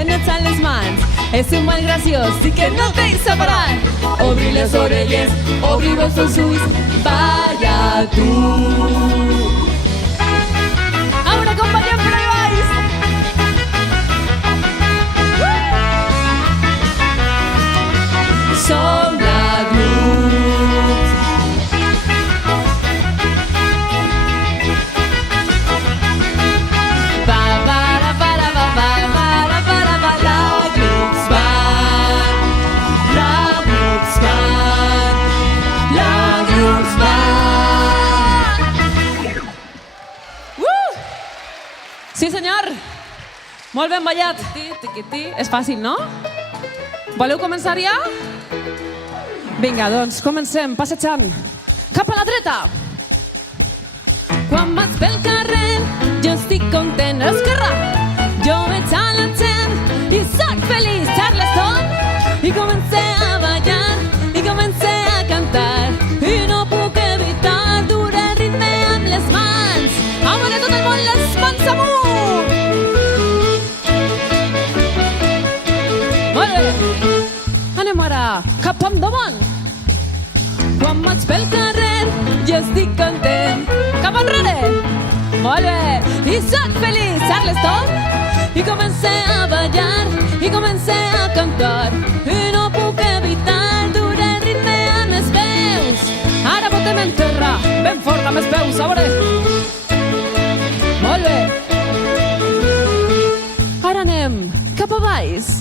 que no ets a les mans. És un mal graciós i que no t'he separat. Obri les orelles, obri els ulls, balla tu. Ahora acompanyem per ahí baix. Som la Gloops. Va, va, la, va, la, va, va, va, la, va, la, va, la Gloops Band. La Gloops Band. La Gloops Band. Sí, senyor. Molt ben ballat. És fàcil, no? Voleu començar ja? Vinga, doncs, comencem passejant cap a la dreta. Quan vaig pel carrer, jo estic content. A l'esquerra, jo veig a la gent i soc feliç. Charleston, i comencé a ballar, i comencé a cantar, i no puc evitar dur el ritme amb les mans. Amore tot el món, les mans amunt. Molt bé. Anem ara cap endavant. Quan vaig pel carrer, jo estic content. Cap enrere. Molt bé. I soc feliç, Charleston. I comencé a ballar, i comencé a cantar, i no puc evitar dur el ritme amb els peus. Ara botem en terra, ben fort amb els peus, a veure. Molt bé. Ara anem cap a baix.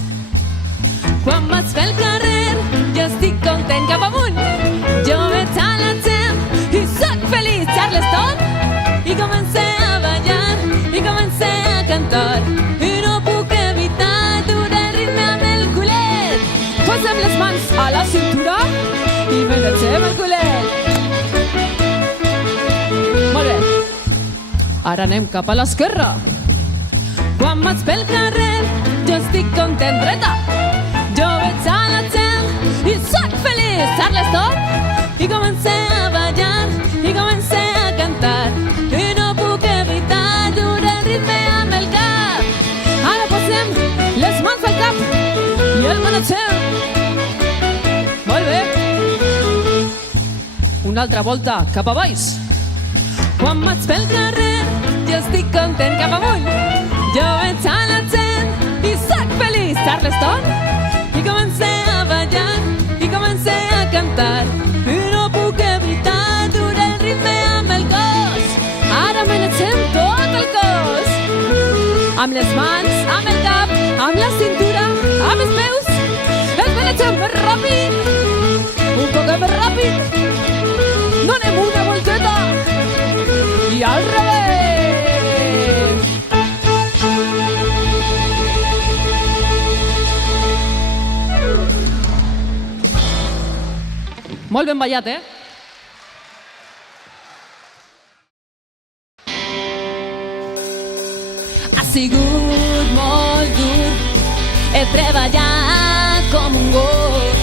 Quan vaig pel carrer, jo estic content. Cap amunt, jo veig a la gent i soc feliç, Charleston. I comencé a ballar, i comencé a cantar, i no puc evitar dur el ritme amb el culet. Posem les mans a la cintura i menegem el culet. Molt bé. Ara anem cap a l'esquerra. Quan vaig pel carrer, jo estic content. Dreta, jo veig a la gent i soc feliç, Charleston. I comencé a ballar, i comencé a cantar, i no puc evitar dur el ritme amb el cap. Ara posem les mans al cap i el manegem. Molt bé. Una altra volta cap a baix. Quan vaig pel carrer, jo estic content. Cap amunt, jo veig a la gent i soc feliç, Charleston. I comencé a ballar, i comencé a cantar, i no puc evitar dur el ritme amb el cos. Ara menegem tot el cos. Amb les mans, amb el cap, amb la cintura, amb els peus. Els menegem més ràpid. Un poc més ràpid. Donem una volteta. I al revés. Molt ben ballat, eh? Ha sigut molt dur, he treballat com un gos.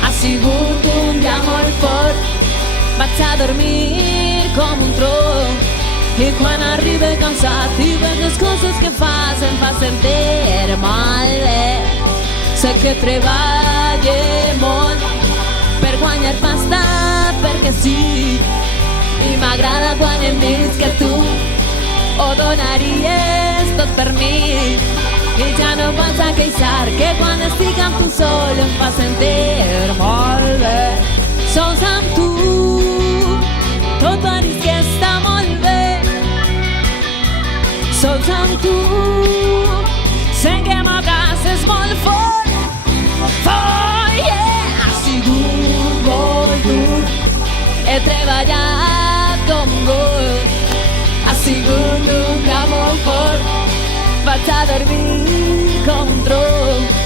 Ha sigut un dia molt fort, vaig a dormir com un tronc. I quan arribe cansat i veig les coses que fas em fa sentir malbé. Sé que treballe molt per guanyar pasta, perquè sí. I m'agrada quan em dius que tu ho donaries tot per mi. I ja no pots a queixar que quan estic amb tu sol em fa sentir molt bé. Sols amb tu tot pareix que està molt bé. Sols amb tu sé que m'abraces molt fort. Oh yeah! Ha sigut molt dur, he treballat com un gos. Ha sigut un dia molt fort, vaig a dormir com un tronc.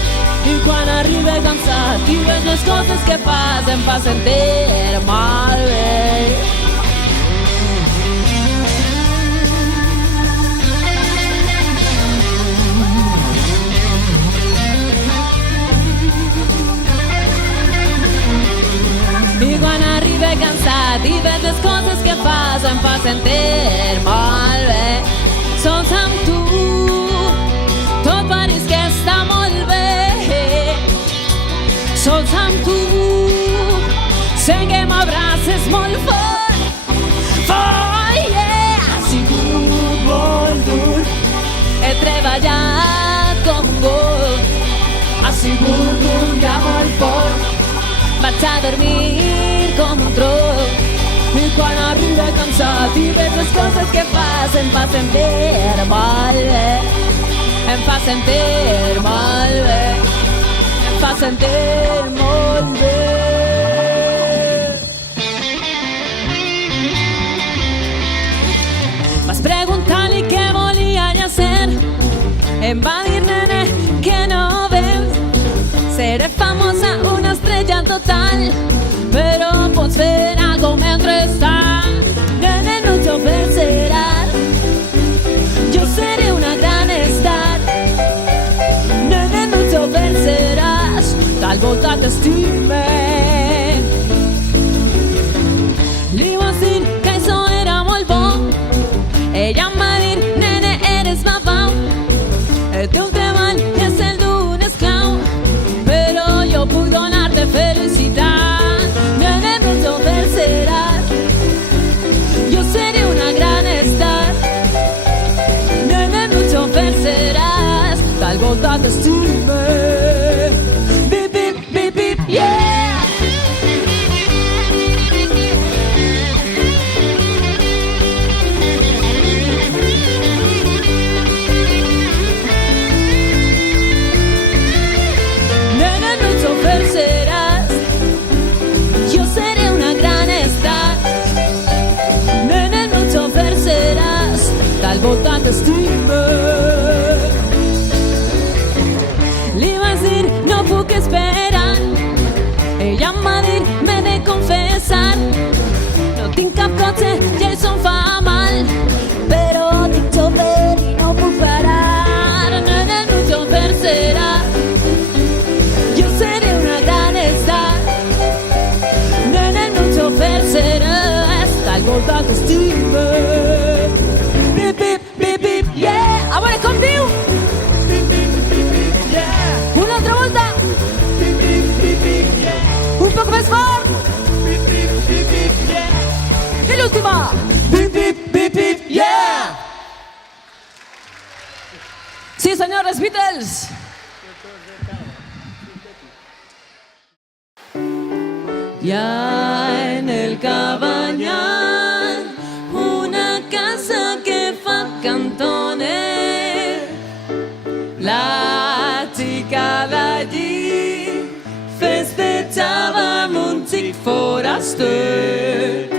I quan arribe cansat i veig les coses que fas em fa sentir malbé. I quan arribe cansat i veig les coses que fas em fa sentir malbé. Sols amb tu tot pareix que està sé que m'abraces molt fort. Oh yeah, ha sigut molt dur. He treballat com un gos, ha sigut un dia molt fort. Vaig a dormir com un tros i quan arribe cansat i veig les coses que fas em fa sentir molt bé. Em fa sentir molt bé. Em fa sentir molt bé. Vas preguntar-li què volia hacer. Em va dir, nene, que no veus. Seré famosa, una estrella total, però pots fer algo mentrestant. Nene, no te ofreceràs. Yo seré una gran star. Nene, no te ofreceràs. Tal volta t'estime. Li vas dir que això era molt bo. Ella em va dir, nene, eres babau. El teu treball és el d'un esclau, però jo puc donar-te felicitat. Nene, no t'ofreceràs. Jo seré una gran star. Nene, no t'ofreceràs. Tal volta t'estime. Bip, bip, bip, bip, yeah. Yo seré una gran star. Nene, no te ofreceràs. Tal volta t'estime. Li vas dir, no puc esperar. Ella em va dir, m'he de confessar. No tinc cap cotxe i això em fa mal, però tinc xofer i no puc parar. Nene, no te ofreceràs. Yo seré una gran star. Nene, no te ofreceràs. Tal volta t'estime. Bip, bip, bip, bip, yeah. A veure com diu. Bip, bip, bip, bip, yeah. Una altra volta. Bip, bip, bip, bip, yeah. Un poc més fort. Bip, bip, bip, bip, yeah. I l'última. Bip, bip, bip, bip, yeah. Sí, senyores Beatles. Ya en el cabanyal, una casa que fa cantoner. La xica d'allí festejava amb un xic foraster.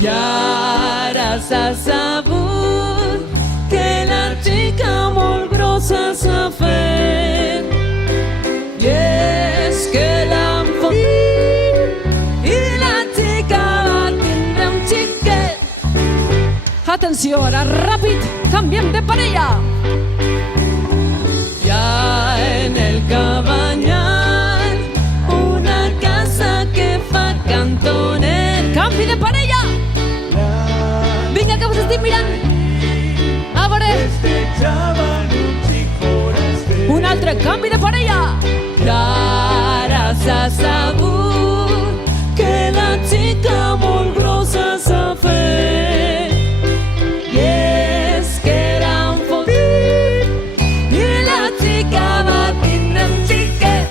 I ara s'ha sabut que la xica molt grossa s'ha fet. I és que l'han fotut i la xica va tindre un xiquet. Atenció, ara ràpid, canviem de parella. Ya en el cabanyal, una casa que fa cantoner. Canvi de parella. Vinga, que us estic mirant. A veure. Un altre canvi de parella. Ara s'ha sabut que la xica molt grossa s'ha fet. I és que era un fotut i la xica va tindre un xiquet.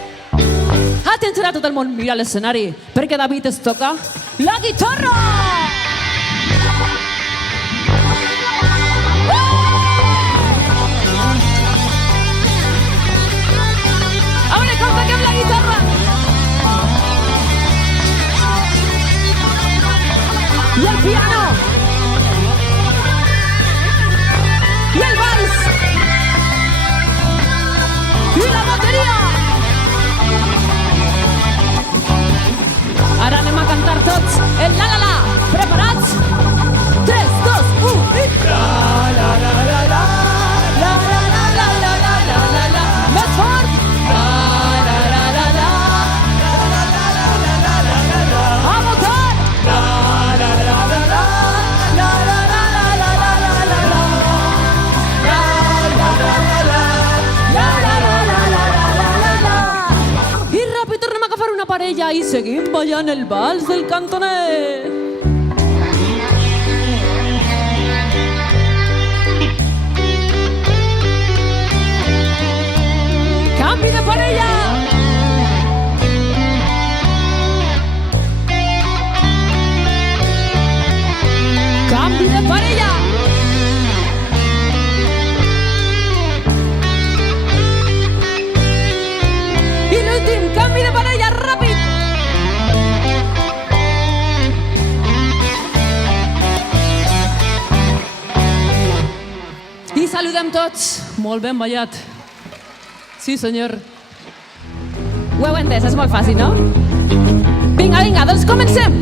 Atenció a tot el món, mira l'escenari, perquè David es toca la guitarra. A veure com toquem la guitarra. I el piano. I el vals. I la bateria. Ara anem a cantar tots el la la la. paella i seguim ballant el vals del cantoner. Canvi de parella! Canvi de parella! I l'últim canvi de parella, ràpid! I saludem tots. Molt ben ballat. Sí, senyor. Ho heu entès, és molt fàcil, no? Vinga, doncs comencem!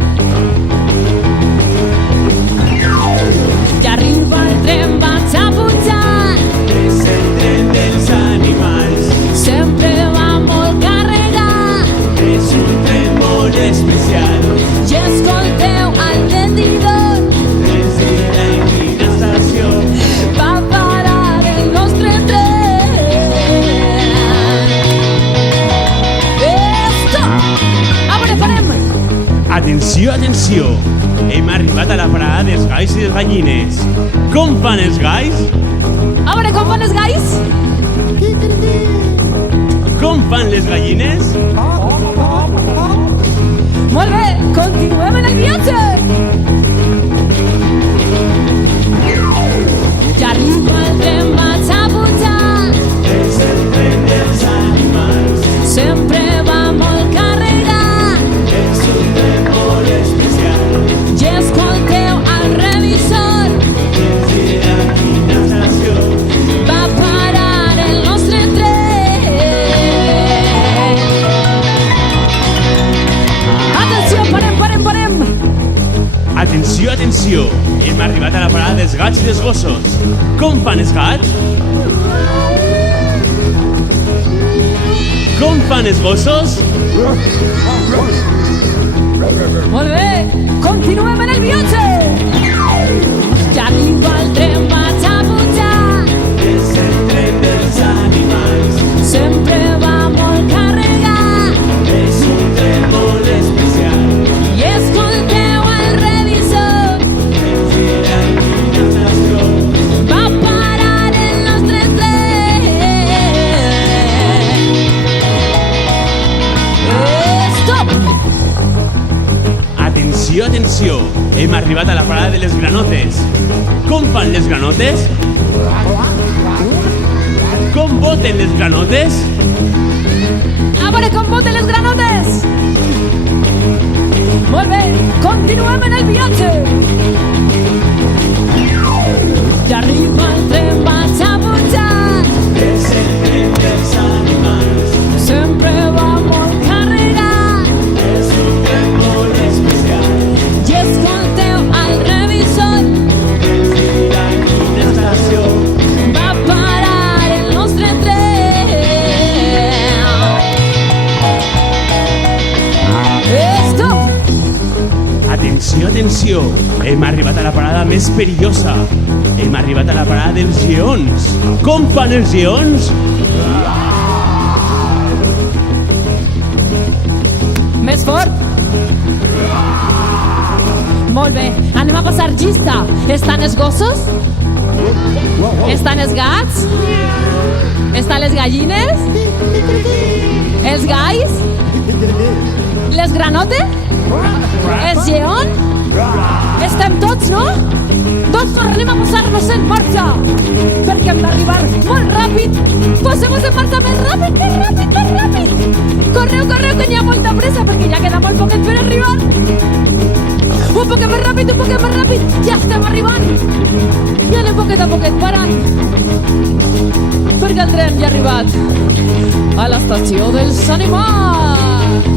Ja arriba el tren, vaig a pujar. És el tren dels animals. Sempre va molt carregat. És un tren molt especial. I escolteu el vendidor. Ens dirà en quina estació. Va parar el nostre tren. Stop! A veure, farem. Atenció, atenció. Hem arribat a la parada dels galls i les gallines. Com fan els galls? A veure, com fan els galls? Com fan les gallines? Molt bé, continuem en el viatge. Ja arriba el tren, vaig a pujar. És el tren dels animals. Sempre va molt carregat. És un tren molt especial. I escolteu el revisor. Ens dirà en quina estació. Va parar el nostre tren. Atenció, parem. Atenció, atenció. Hem arribat a la parada dels gats i dels gossos. Com fan els gats? Com fan els gossos? Molt bé, continuem en el viatge. Ja arriba el tren, vaig a pujar. És el tren dels animals. Sempre va molt carregat. És un tren molt especial. I escolteu el revisor. Ens dirà en quina estació. Va parar el nostre tren. Stop! Atenció, atenció. Hem arribat a la parada de les granotes. Com fan les granotes? Com boten les granotes? A veure com boten les granotes. Molt bé, continuem en el viatge. Ja arriba el tren, vaig a pujar. És el tren dels animals. Sempre va molt carregat. És un tren molt especial. I escolteu el revisor. Ens dirà en quina estació. Va parar el nostre tren. Stop! Atenció, atenció. Hem arribat a la parada més perillosa. Hem arribat a la parada dels lleons. Com fan els lleons? Més fort. Molt bé, anem a passar llista. Estan els gossos? Estan els gats? Estan les gallines? Els galls? Les granotes? Els lleons? Estem tots, no? Doncs tornem a posar-nos en marxa, perquè hem d'arribar molt ràpid. Posem-nos en marxa més ràpid. Correu, que n'hi ha molta pressa, perquè ja queda molt poquet per arribar. Un poquet més ràpid. Ja estem arribant. I anem poquet a poquet parant, perquè el tren ja ha arribat a l'estació dels animals.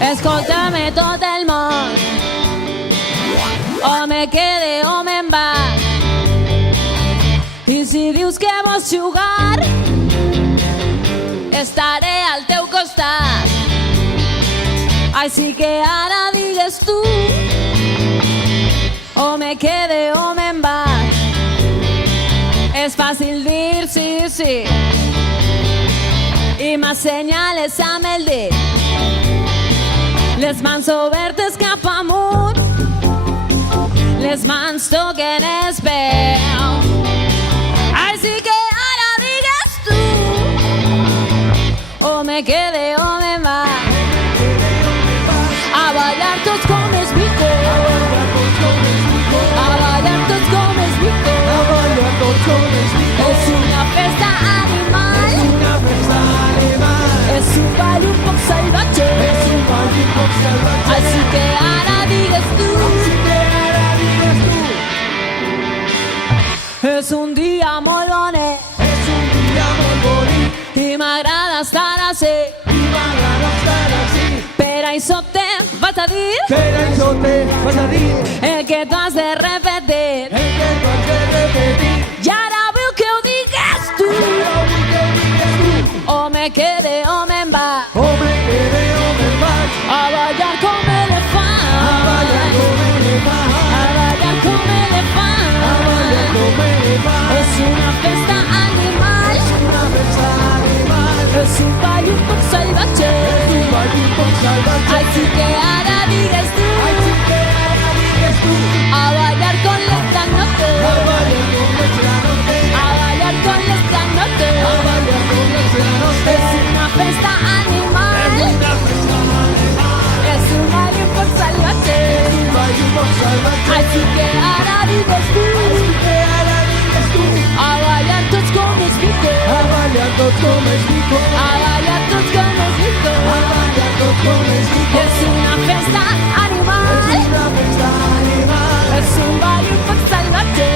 Escolta-me tot el món, o me quede o me'n vaig. I si dius que vols jugar, estaré al teu costat. Així que ara digues tu, o me quede o me'n vaig. És fàcil dir sí, sí, i m'assenyales amb el dit. Les mans obertes cap amunt, les mans toquen el peu. Així que ara digues tu, o me quede o me'n vaig. A ballar tots com els micos, a ballar tots com els micos. És una festa animal, és un ball un poc salvatge. Així que ara digues tu, és un dia molt bonet, i m'agrada estar així. Per això te vaig a dir el que tu has de repetir. I ara vull que ho digues tu, o me quede o me'n vaig. A ballar com elefant, a ballar com elefant. És una festa animal, és un ball un poc salvatge. Així que ara digues tu, a ballar con les granotes, a ballar con les granotes. És una festa animal, és un ball un poc salvatge. Així que ara digues tu, a ballar tots com els micos, a ballar tots com els micos. És una festa animal, és un ball un poc salvatge.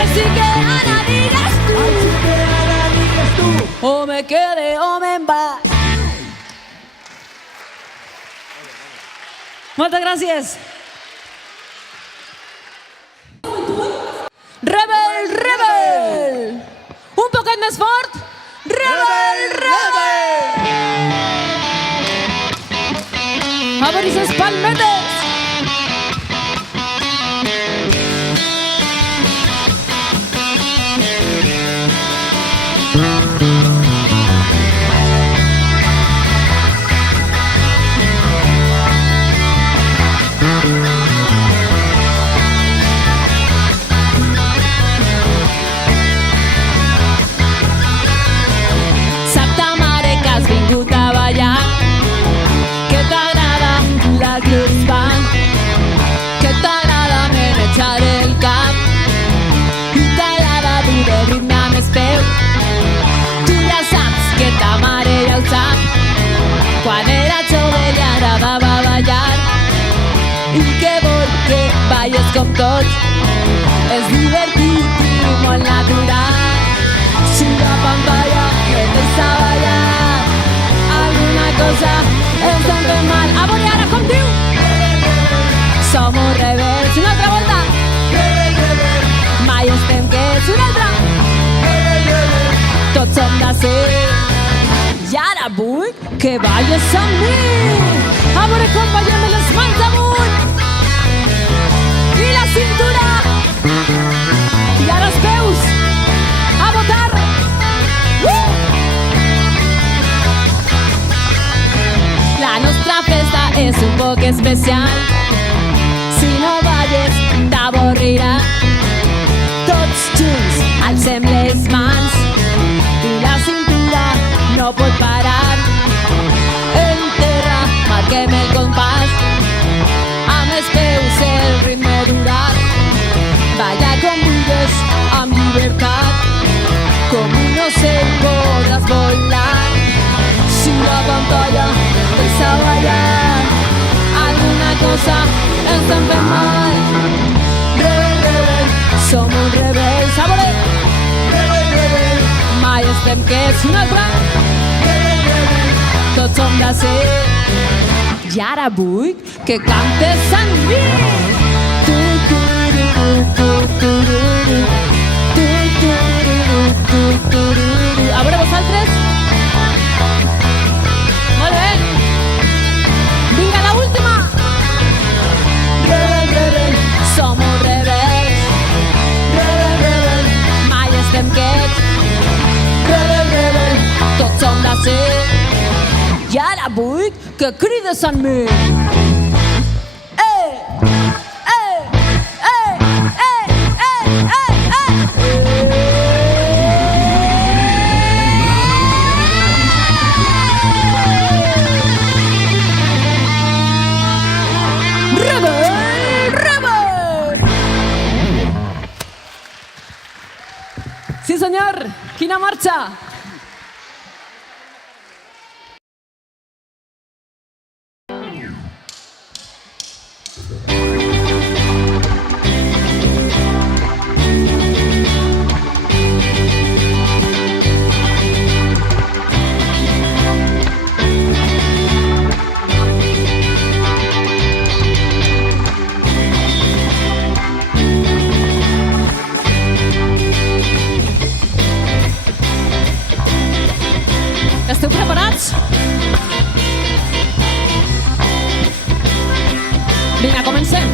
Així que ara digues tu, o me quede o me'n vaig. Moltes gràcies. Rebel, rebel! Un poquet més fort. Rebel, rebel! A veure ses palmetes. Quan era jove li agradava ballar, i que vol que balles com tots. És divertit i molt natural. Si la pantalla que deixa ballar, alguna cosa estem fent mal. A veure ara com diu. Somos rebels. Una altra volta. Mai estem quiets. Una altra. Tots som d'ací. I ara vull que balles amb mi. A veure com ballem les mans amunt i la cintura. I ara els peus. A votar. La nostra festa és un poc especial. Si no balles t'avorrirà. Tots junts alcem les mans i la cintura no pot parar. En terra marquem el compàs, amb els peus el ritme durar. Balla com vulgues, amb llibertat, com un ocell podràs volar. Si la pantalla deixa ballar, alguna cosa estem fent mal. Rebel, rebel, som un rebel. Saborem. Rebel, rebel, mai estem quiets. Un altre. Tots som d'ací. I ara vull que cantes amb mi. A veure vosaltres. Molt bé. Vinga, la última. Rebel, rebel, somos rebels. Rebel, rebel, mai estem quiets. Rebel, rebel, tots som d'ací. I ara vull que crides amb mi. Sí, senyor! Quina marxa! Esteu preparats? Vinga, comencem.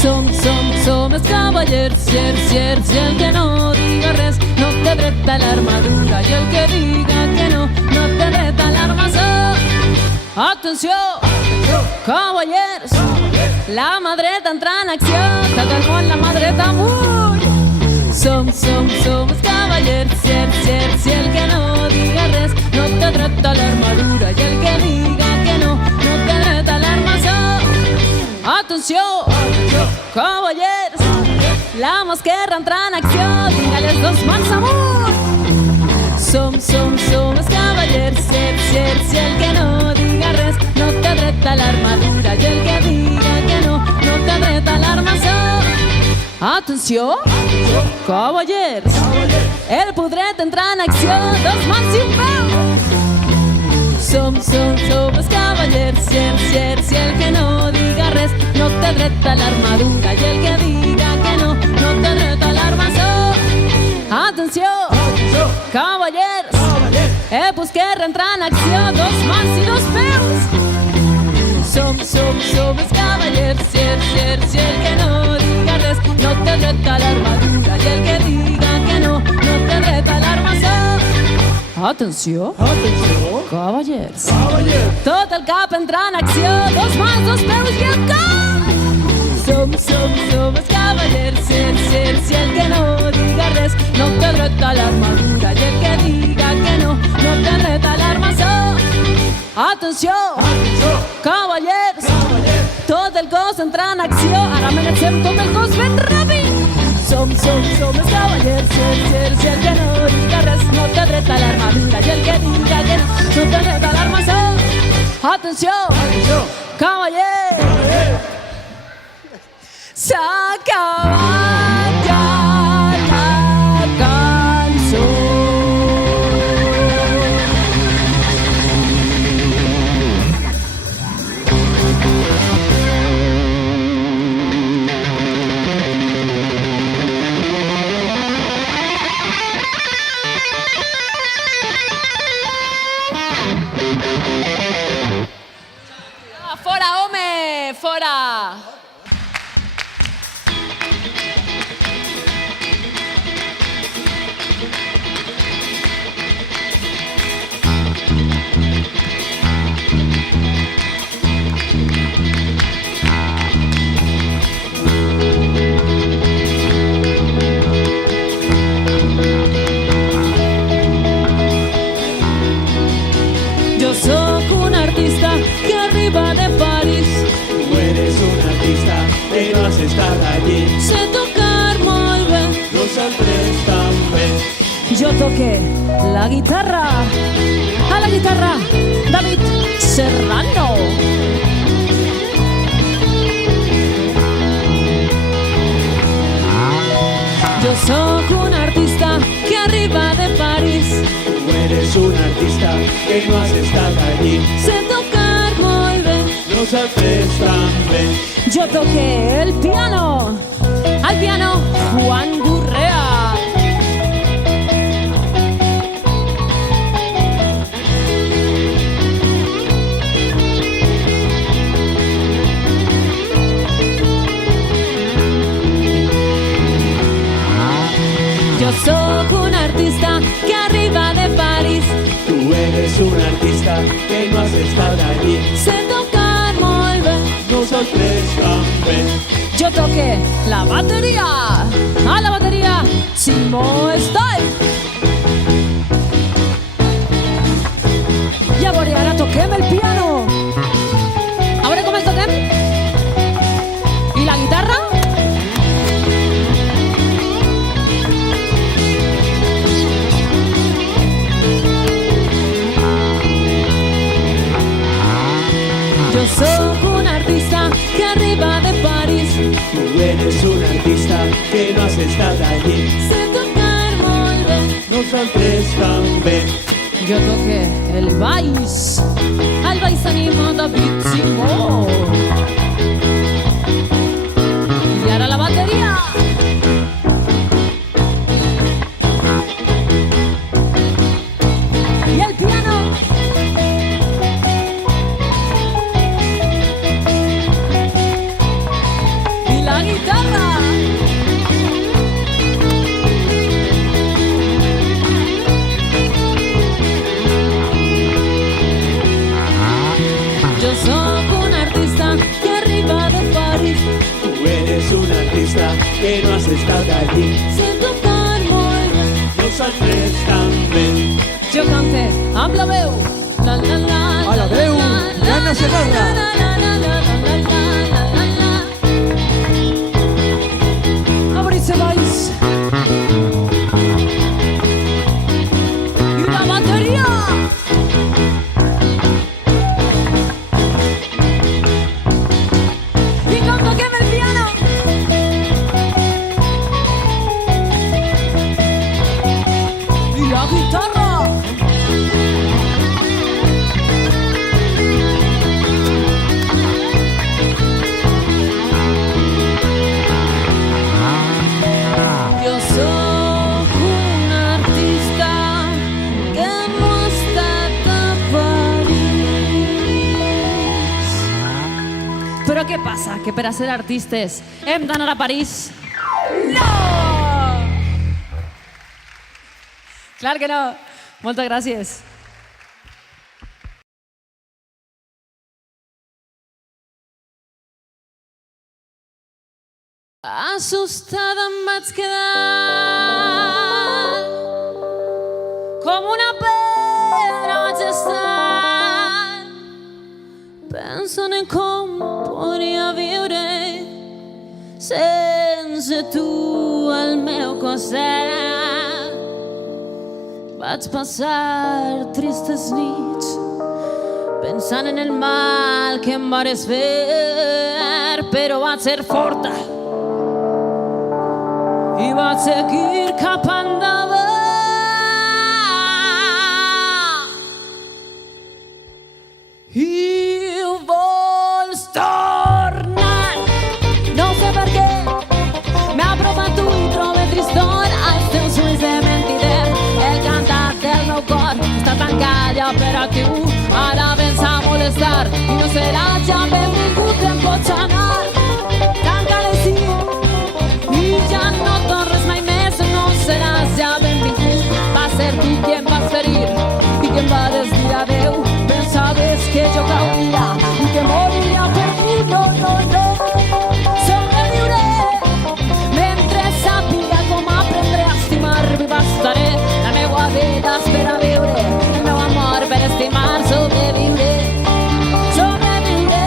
Som els cavallers, ciers, i el que no diga res no té dret a l'armadura, i el que diga que no té dret a l'armació. Atenció, cavallers, la mà dreta entra en acció, tot el món la mà dreta amunt. Som els cavallers, ciers, i el que no diga res no té dret a l'armadura, i el que diga que no té dret a l'armació. Atenció, cavallers, la mà esquerra entra en acció, tinga les dos mans amunt. Som els cavallers, ciers, i el que no diga res no té dret a l'armadura, i el que diga que no té dret a l'armació. Atenció, cavallers, el podret entra en acció, dos mans i un peu. Som els cavallers, ciers, i el que no diga res no té dret a l'armadura, i el que diga que no té dret a l'armació. Atenció, cavallers, el posquerra entra en acció, dos mans i dos peus. Som els cavallers, ciers, i el que no diga res no té dret a l'armadura, i el que diga que no té dret a l'armació. Atenció, cavallers, tot el cap entra en acció, dos mans, dos peus i el cap. Som els cavallers, ciers, i el que no diga res no té dret a l'armadura, i el que diga que no té dret a l'armació. Atenció, cavallers, tot el cos entra en acció, ara menegem tot el cos ben ràpid. Som els cavallers, ciers, i el que no diga res no té dret a l'armadura, i el que diga que no té dret a l'armació. Atenció, cavallers, s'ha acabat ja la cançó. Fora, home, fora! Yo soy un artista que arriba de París. Tú eres un artista que no has estado allí. Sé tocar muy bien. Nosaltres també. Yo toqué la guitarra. A la guitarra, David Serrano. Yo soy un artista que arriba de París. Tú eres un artista trista que no has estat allí. Sé tocar molt bé. Nosaltres també. Yo toqué el piano. Al piano, Juan Gurrea. Yo soy un artista que arriba de París. Tú eres un artista que no has estat allí. Sé tocar molt bé. Nosaltres també. Yo toqué la batería. A la batería, Chimo Style. Y ahora toquem el piano. Ahora com el toquem? ¿Y la guitarra? Yo soy un artista que arriba de París. Tú eres un artista que no has estat allí. Sé tocar molt bé. Nosaltres també. Yo toqué el baix. Al baix anima David Simó. Y ahora la batería. Y el piano. Y la guitarra. Yo soy un artista que arriba de París. Tú eres un artista que no has estat allí. Sé tocar molt bé. Nosaltres també. Jo cante amb la veu. La, la, la, A la veu, Anna Segarra. la, la, la, la, la, la, la, la. A veure si vais. I la bateria. I com toquem el piano. I la guitarra. Yo soy un artista que no està a París. Però què passa? Que per a ser artistes hem d'anar a París? No! Clar que no. Moltes gràcies. Assustada em vaig quedar, com una pedra vaig estar, pensant en com podria viure sense tu al meu costat. Vaig passar tristes nits pensant en el mal que em vares fer, però vaig ser forta i vaig seguir cap endavant. I vols tornar? No sé per què m'ha aprovat tu i trobo tristor als teus ulls de mentider. El cantat del meu cor està tancat ja per a tu. Ara vens a molestar i no serà ja benvingut. Em pots anar, tanca-les sí. I ja no tornes mai més, no seràs ja benvingut. Va ser tu qui em vas ferir i qui em va dir adeu. Pensaves que jo cauria i que moriria per tu. No, no, no. Sobreviuré mentre sàpiga com aprendre a estimar. Viva estaré, la meua vida és per a viure, el meu amor per estimar. Sobreviuré, sobreviuré.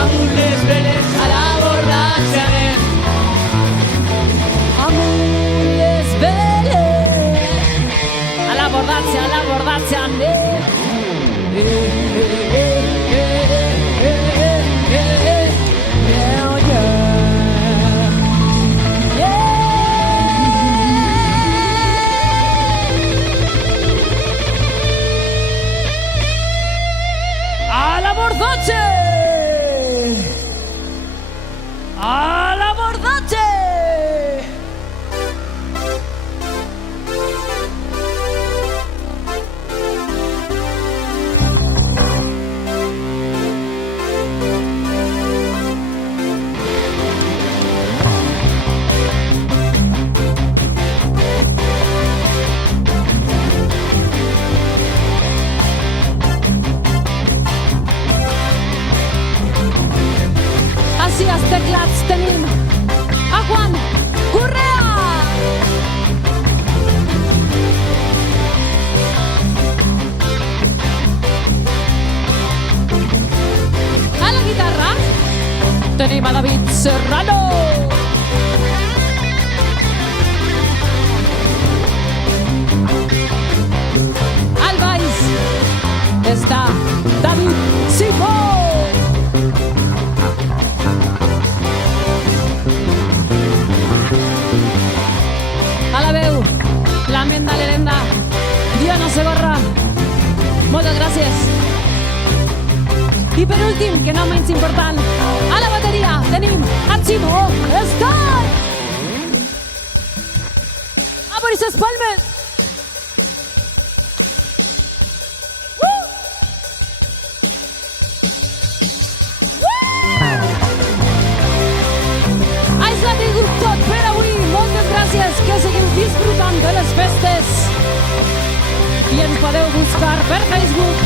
Amunt les veles, a la borratxa anem. Amunt les veles, a la borratxa anem. ¡A la bordatxe! ¡A la bordatxe! Així als teclats tenim a Juan Correa. A la guitarra tenim a David Serrano. Al baix està David Simó. A la veu, la Menda Lerenda, Diana Segorra. Moltes gràcies. I per últim, que no menys important, a la bateria tenim a Ximo Star. A por esas palmes. Això ha tingut tot per avui. Moltes gràcies, que seguiu disfrutant de les festes. I ens podeu buscar per Facebook,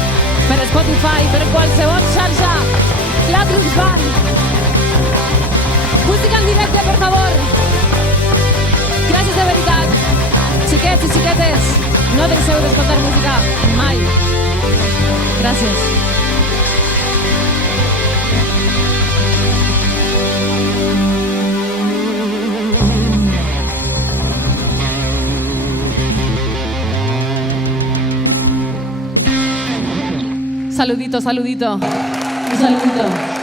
per Spotify, per qualsevol xarxa. Latrus Band. Música en directe, per favor. Gràcies de veritat. Xiquets i xiquetes, no deixeu d'escoltar música mai. Gràcies. Saludito, saludito. Un saludito.